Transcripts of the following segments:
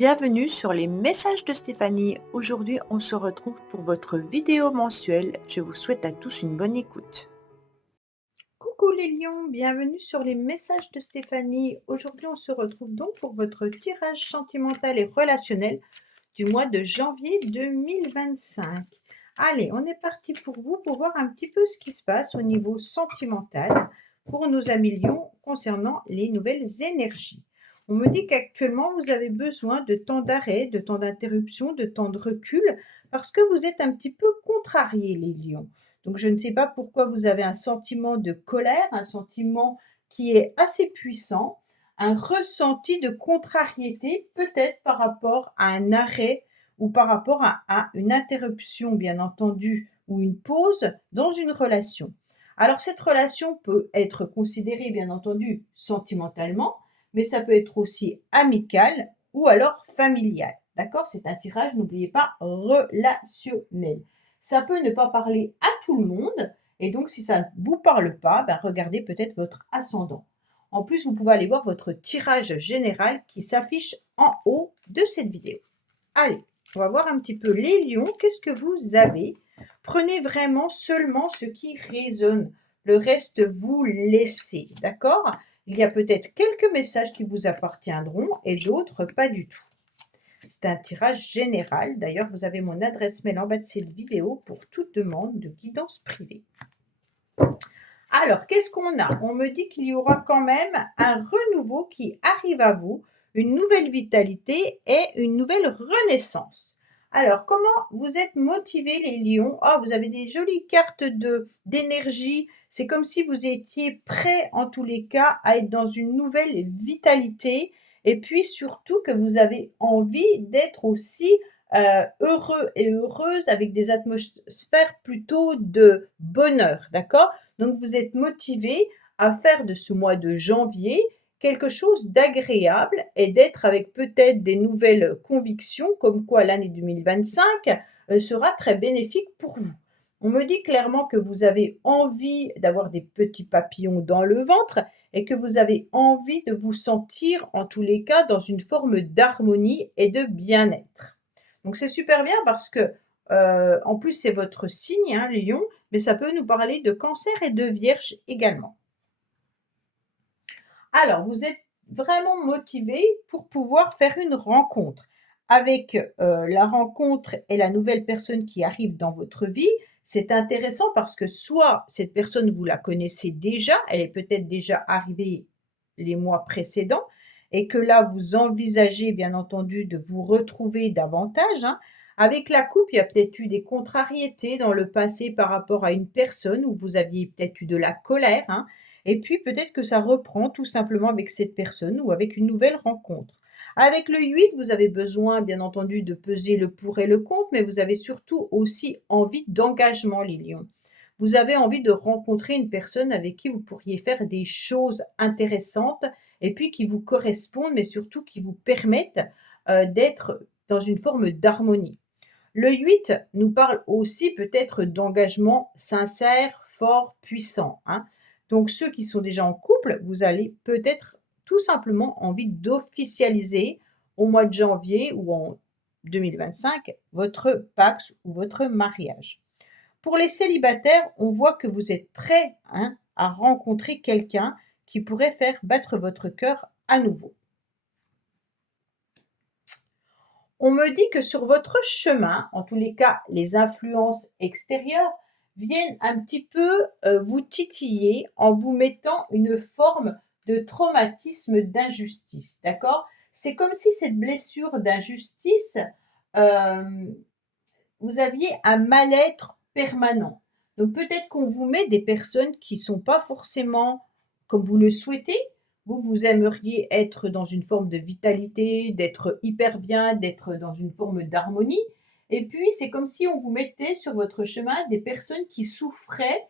Bienvenue sur les messages de Stéphanie. Aujourd'hui, on se retrouve pour votre vidéo mensuelle. Je vous souhaite à tous une bonne écoute. Coucou les lions, bienvenue sur les messages de Stéphanie. Aujourd'hui, on se retrouve donc pour votre tirage sentimental et relationnel du mois de janvier 2025. Allez, on est parti pour vous pour voir un petit peu ce qui se passe au niveau sentimental pour nos amis lions concernant les nouvelles énergies. On me dit qu'actuellement, vous avez besoin de temps d'arrêt, de temps d'interruption, de temps de recul parce que vous êtes un petit peu contrariés les lions. Donc je ne sais pas pourquoi vous avez un sentiment de colère, un sentiment qui est assez puissant, un ressenti de contrariété, peut-être par rapport à un arrêt ou par rapport à une interruption, bien entendu, ou une pause dans une relation. Alors cette relation peut être considérée, bien entendu, sentimentalement, mais ça peut être aussi amical ou alors familial. D'accord? C'est un tirage, n'oubliez pas, relationnel. Ça peut ne pas parler à tout le monde, et donc si ça ne vous parle pas, ben regardez peut-être votre ascendant. En plus, vous pouvez aller voir votre tirage général qui s'affiche en haut de cette vidéo. Allez, on va voir un petit peu les lions. Qu'est-ce que vous avez? Prenez vraiment seulement ce qui résonne. Le reste, vous laissez, d'accord? Il y a peut-être quelques messages qui vous appartiendront et d'autres pas du tout. C'est un tirage général. D'ailleurs, vous avez mon adresse mail en bas de cette vidéo pour toute demande de guidance privée. Alors, qu'est-ce qu'on a? On me dit qu'il y aura quand même un renouveau qui arrive à vous, une nouvelle vitalité et une nouvelle renaissance. Alors, comment vous êtes motivés les lions? Ah, vous avez des jolies cartes d'énergie. C'est comme si vous étiez prêts en tous les cas à être dans une nouvelle vitalité. Et puis surtout que vous avez envie d'être aussi heureux et heureuse avec des atmosphères plutôt de bonheur, d'accord? Donc vous êtes motivé à faire de ce mois de janvier quelque chose d'agréable et d'être avec peut-être des nouvelles convictions comme quoi l'année 2025 sera très bénéfique pour vous. On me dit clairement que vous avez envie d'avoir des petits papillons dans le ventre et que vous avez envie de vous sentir, en tous les cas, dans une forme d'harmonie et de bien-être. Donc c'est super bien parce que, en plus, c'est votre signe, hein, Lion, mais ça peut nous parler de Cancer et de Vierge également. Alors, vous êtes vraiment motivé pour pouvoir faire une rencontre. Avec la rencontre et la nouvelle personne qui arrive dans votre vie, c'est intéressant parce que soit cette personne, vous la connaissez déjà, elle est peut-être déjà arrivée les mois précédents, et que là, vous envisagez bien entendu de vous retrouver davantage, hein. Avec la coupe, il y a peut-être eu des contrariétés dans le passé par rapport à une personne où vous aviez peut-être eu de la colère, hein. Et puis peut-être que ça reprend tout simplement avec cette personne ou avec une nouvelle rencontre. Avec le 8, vous avez besoin bien entendu de peser le pour et le contre, mais vous avez surtout aussi envie d'engagement, les lions. Vous avez envie de rencontrer une personne avec qui vous pourriez faire des choses intéressantes et puis qui vous correspondent, mais surtout qui vous permettent d'être dans une forme d'harmonie. Le 8 nous parle aussi peut-être d'engagement sincère, fort, puissant, hein. Donc ceux qui sont déjà en couple, vous allez peut-être tout simplement envie d'officialiser au mois de janvier ou en 2025 votre Pax ou votre mariage. Pour les célibataires, on voit que vous êtes prêts, hein, à rencontrer quelqu'un qui pourrait faire battre votre cœur à nouveau. On me dit que sur votre chemin, en tous les cas, les influences extérieures viennent un petit peu vous titiller en vous mettant une forme de traumatisme d'injustice, d'accord? C'est comme si cette blessure d'injustice, euh, vous aviez un mal-être permanent. Donc peut-être qu'on vous met des personnes qui ne sont pas forcément comme vous le souhaitez. Vous aimeriez être dans une forme de vitalité, d'être hyper bien, d'être dans une forme d'harmonie. Et puis c'est comme si on vous mettait sur votre chemin des personnes qui souffraient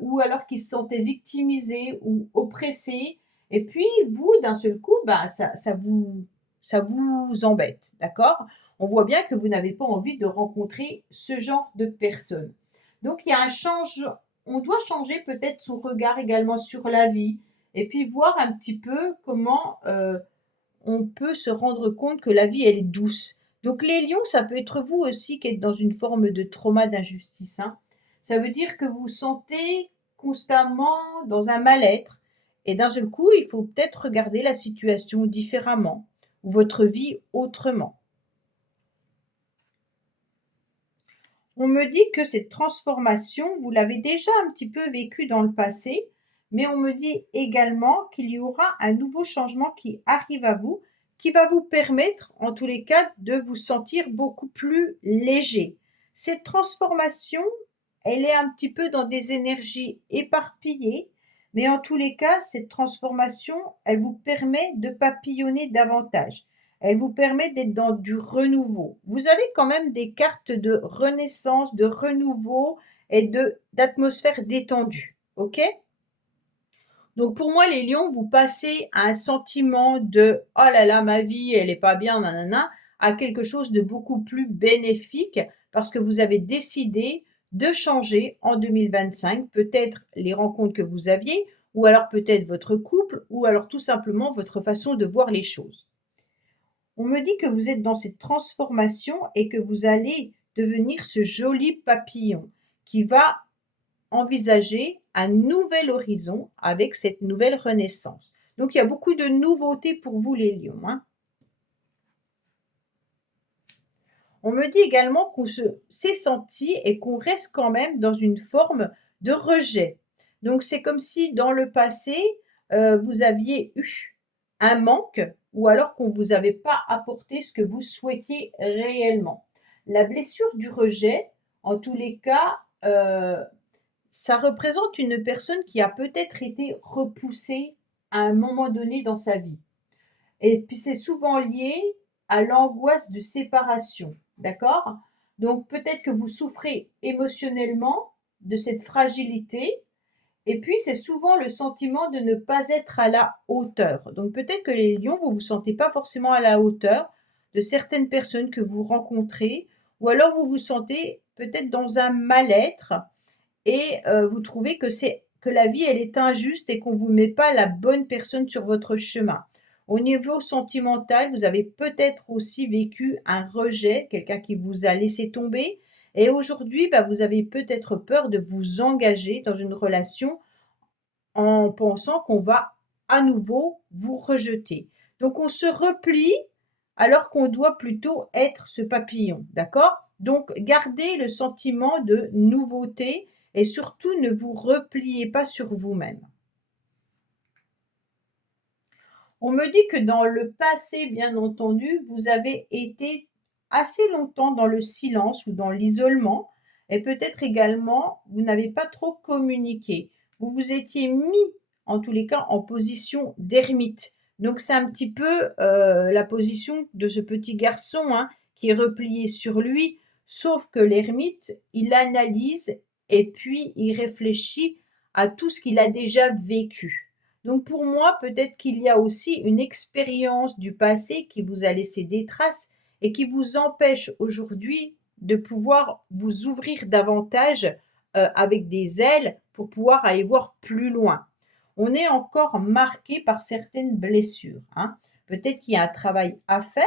ou alors qui se sentaient victimisées ou oppressées. Et puis vous, d'un seul coup, bah, ça vous embête, d'accord? On voit bien que vous n'avez pas envie de rencontrer ce genre de personnes. Donc il y a un change, on doit changer peut-être son regard également sur la vie et puis voir un petit peu comment on peut se rendre compte que la vie, elle est douce. Donc les lions, ça peut être vous aussi qui êtes dans une forme de trauma, d'injustice, hein. Ça veut dire que vous vous sentez constamment dans un mal-être et d'un seul coup, il faut peut-être regarder la situation différemment ou votre vie autrement. On me dit que cette transformation, vous l'avez déjà un petit peu vécue dans le passé, mais on me dit également qu'il y aura un nouveau changement qui arrive à vous, qui va vous permettre, en tous les cas, de vous sentir beaucoup plus léger. Cette transformation, elle est un petit peu dans des énergies éparpillées, mais en tous les cas, cette transformation, elle vous permet de papillonner davantage. Elle vous permet d'être dans du renouveau. Vous avez quand même des cartes de renaissance, de renouveau et d'atmosphère détendue. OK? Donc pour moi, les lions, vous passez à un sentiment de oh là là, ma vie, elle est pas bien, nanana, à quelque chose de beaucoup plus bénéfique parce que vous avez décidé de changer en 2025, peut-être les rencontres que vous aviez, ou alors peut-être votre couple, ou alors tout simplement votre façon de voir les choses. On me dit que vous êtes dans cette transformation et que vous allez devenir ce joli papillon qui va envisager un nouvel horizon avec cette nouvelle renaissance. Donc il y a beaucoup de nouveautés pour vous les lions, hein. On me dit également qu'on s'est senti et qu'on reste quand même dans une forme de rejet. Donc c'est comme si dans le passé, vous aviez eu un manque ou alors qu'on ne vous avait pas apporté ce que vous souhaitiez réellement. La blessure du rejet, en tous les cas, ça représente une personne qui a peut-être été repoussée à un moment donné dans sa vie. Et puis c'est souvent lié à l'angoisse de séparation, d'accord? Donc peut-être que vous souffrez émotionnellement de cette fragilité et puis c'est souvent le sentiment de ne pas être à la hauteur. Donc peut-être que les lions, vous ne vous sentez pas forcément à la hauteur de certaines personnes que vous rencontrez ou alors vous vous sentez peut-être dans un mal-être et vous trouvez que la vie, elle est injuste et qu'on ne vous met pas la bonne personne sur votre chemin. Au niveau sentimental, vous avez peut-être aussi vécu un rejet, quelqu'un qui vous a laissé tomber. Et aujourd'hui, bah, vous avez peut-être peur de vous engager dans une relation en pensant qu'on va à nouveau vous rejeter. Donc on se replie alors qu'on doit plutôt être ce papillon, d'accord? Donc gardez le sentiment de nouveauté et surtout ne vous repliez pas sur vous-même. On me dit que dans le passé, bien entendu, vous avez été assez longtemps dans le silence ou dans l'isolement et peut-être également vous n'avez pas trop communiqué. Vous vous étiez mis, en tous les cas, en position d'ermite. Donc c'est un petit peu la position de ce petit garçon, hein, qui est replié sur lui, sauf que l'ermite, il analyse et puis il réfléchit à tout ce qu'il a déjà vécu. Donc pour moi, peut-être qu'il y a aussi une expérience du passé qui vous a laissé des traces et qui vous empêche aujourd'hui de pouvoir vous ouvrir davantage avec des ailes pour pouvoir aller voir plus loin. On est encore marqué par certaines blessures, hein. Peut-être qu'il y a un travail à faire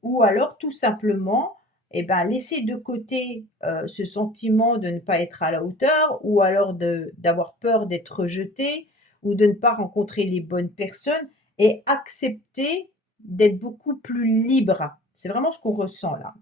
ou alors tout simplement eh ben, laisser de côté ce sentiment de ne pas être à la hauteur ou alors d'avoir peur d'être rejeté ou de ne pas rencontrer les bonnes personnes et accepter d'être beaucoup plus libre. C'est vraiment ce qu'on ressent là.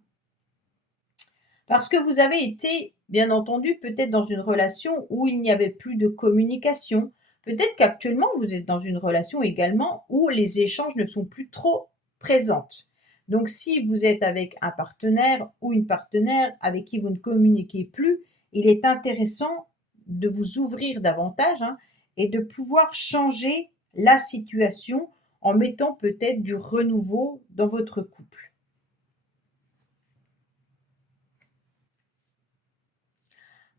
Parce que vous avez été, bien entendu, peut-être dans une relation où il n'y avait plus de communication. Peut-être qu'actuellement, vous êtes dans une relation également où les échanges ne sont plus trop présentes. Donc, si vous êtes avec un partenaire ou une partenaire avec qui vous ne communiquez plus, il est intéressant de vous ouvrir davantage, hein, et de pouvoir changer la situation en mettant peut-être du renouveau dans votre couple.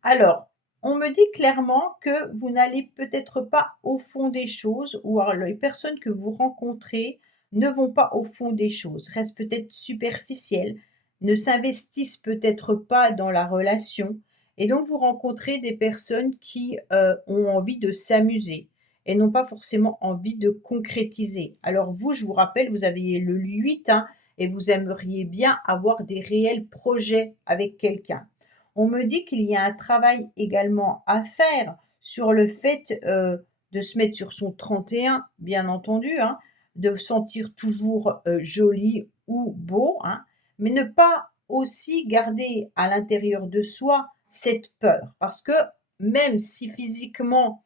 Alors, on me dit clairement que vous n'allez peut-être pas au fond des choses ou alors les personnes que vous rencontrez ne vont pas au fond des choses, restent peut-être superficielles, ne s'investissent peut-être pas dans la relation et donc vous rencontrez des personnes qui ont envie de s'amuser et n'ont pas forcément envie de concrétiser. Alors vous, je vous rappelle, vous avez le 8 hein, et vous aimeriez bien avoir des réels projets avec quelqu'un. On me dit qu'il y a un travail également à faire sur le fait de se mettre sur son 31, bien entendu, hein, de sentir toujours joli ou beau, hein, mais ne pas aussi garder à l'intérieur de soi cette peur. Parce que même si physiquement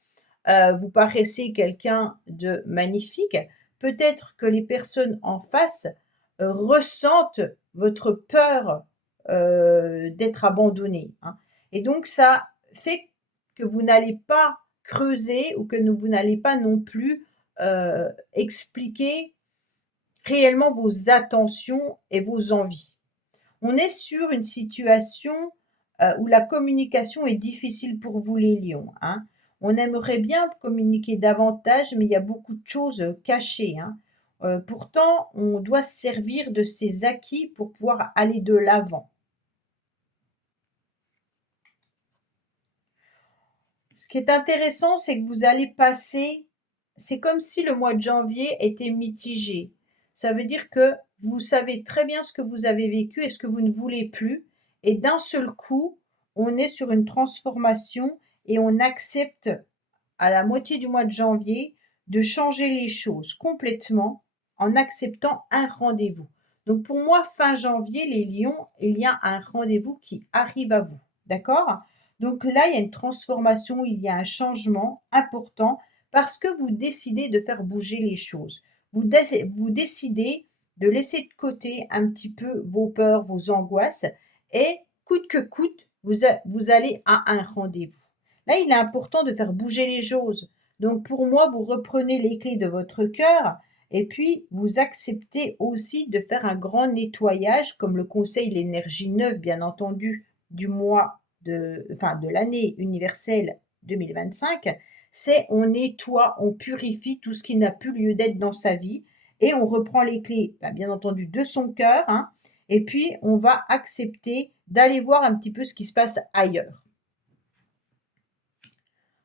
vous paraissez quelqu'un de magnifique, peut-être que les personnes en face ressentent votre peur d'être abandonné, hein. Et donc ça fait que vous n'allez pas creuser ou que vous n'allez pas non plus expliquer réellement vos attentions et vos envies. On est sur une situation où la communication est difficile pour vous les lions, hein. On aimerait bien communiquer davantage, mais il y a beaucoup de choses cachées, hein. Pourtant, on doit se servir de ces acquis pour pouvoir aller de l'avant. Ce qui est intéressant, c'est que vous allez passer, c'est comme si le mois de janvier était mitigé. Ça veut dire que vous savez très bien ce que vous avez vécu et ce que vous ne voulez plus. Et d'un seul coup, on est sur une transformation et on accepte à la moitié du mois de janvier de changer les choses complètement en acceptant un rendez-vous. Donc pour moi, fin janvier, les lions, il y a un rendez-vous qui arrive à vous. D'accord? Donc là, il y a une transformation, il y a un changement important parce que vous décidez de faire bouger les choses. Vous décidez de laisser de côté un petit peu vos peurs, vos angoisses et coûte que coûte, vous allez à un rendez-vous. Là, il est important de faire bouger les choses. Donc pour moi, vous reprenez les clés de votre cœur et puis vous acceptez aussi de faire un grand nettoyage, comme le conseille l'énergie neuve, bien entendu, du mois de l'année universelle 2025. C'est on nettoie, on purifie tout ce qui n'a plus lieu d'être dans sa vie et on reprend les clés, bien entendu, de son cœur, hein, et puis on va accepter d'aller voir un petit peu ce qui se passe ailleurs.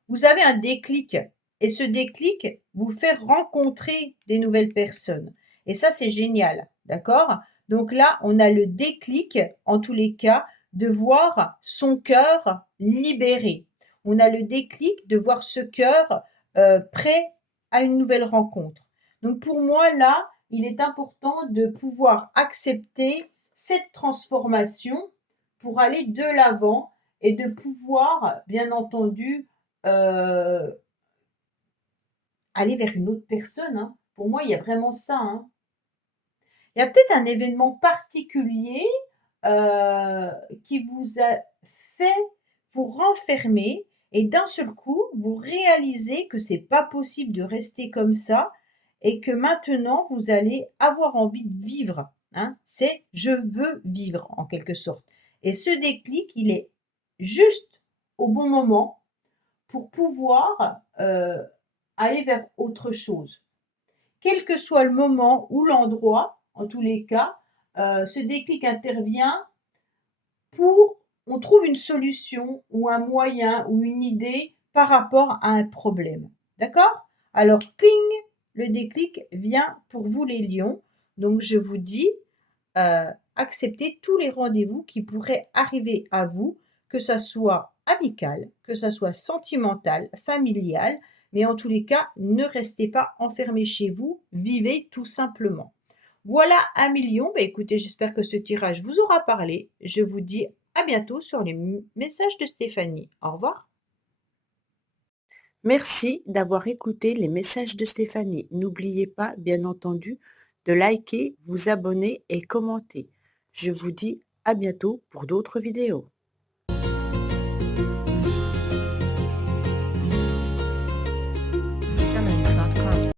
Vous avez un déclic et ce déclic vous fait rencontrer des nouvelles personnes. Et ça, c'est génial, d'accord? Donc là, on a le déclic, en tous les cas, de voir son cœur libéré. On a le déclic de voir ce cœur prêt à une nouvelle rencontre. Donc pour moi, là, il est important de pouvoir accepter cette transformation pour aller de l'avant et de pouvoir, bien entendu, aller vers une autre personne, hein. Pour moi, il y a vraiment ça, hein. Il y a peut-être un événement particulier qui vous a fait vous renfermer et d'un seul coup, vous réalisez que c'est pas possible de rester comme ça et que maintenant, vous allez avoir envie de vivre, hein. C'est je veux vivre en quelque sorte. Et ce déclic, il est juste au bon moment pour pouvoir aller vers autre chose. Quel que soit le moment ou l'endroit, en tous les cas, ce déclic intervient pour on trouve une solution ou un moyen ou une idée par rapport à un problème. D'accord? Alors, ping, le déclic vient pour vous les lions. Donc, je vous dis, acceptez tous les rendez-vous qui pourraient arriver à vous, que ça soit amical, que ça soit sentimental, familial, mais en tous les cas, ne restez pas enfermés chez vous, vivez tout simplement. Voilà 1 million. Écoutez, j'espère que ce tirage vous aura parlé. Je vous dis à bientôt sur les messages de Stéphanie. Au revoir. Merci d'avoir écouté les messages de Stéphanie. N'oubliez pas, bien entendu, de liker, vous abonner et commenter. Je vous dis à bientôt pour d'autres vidéos.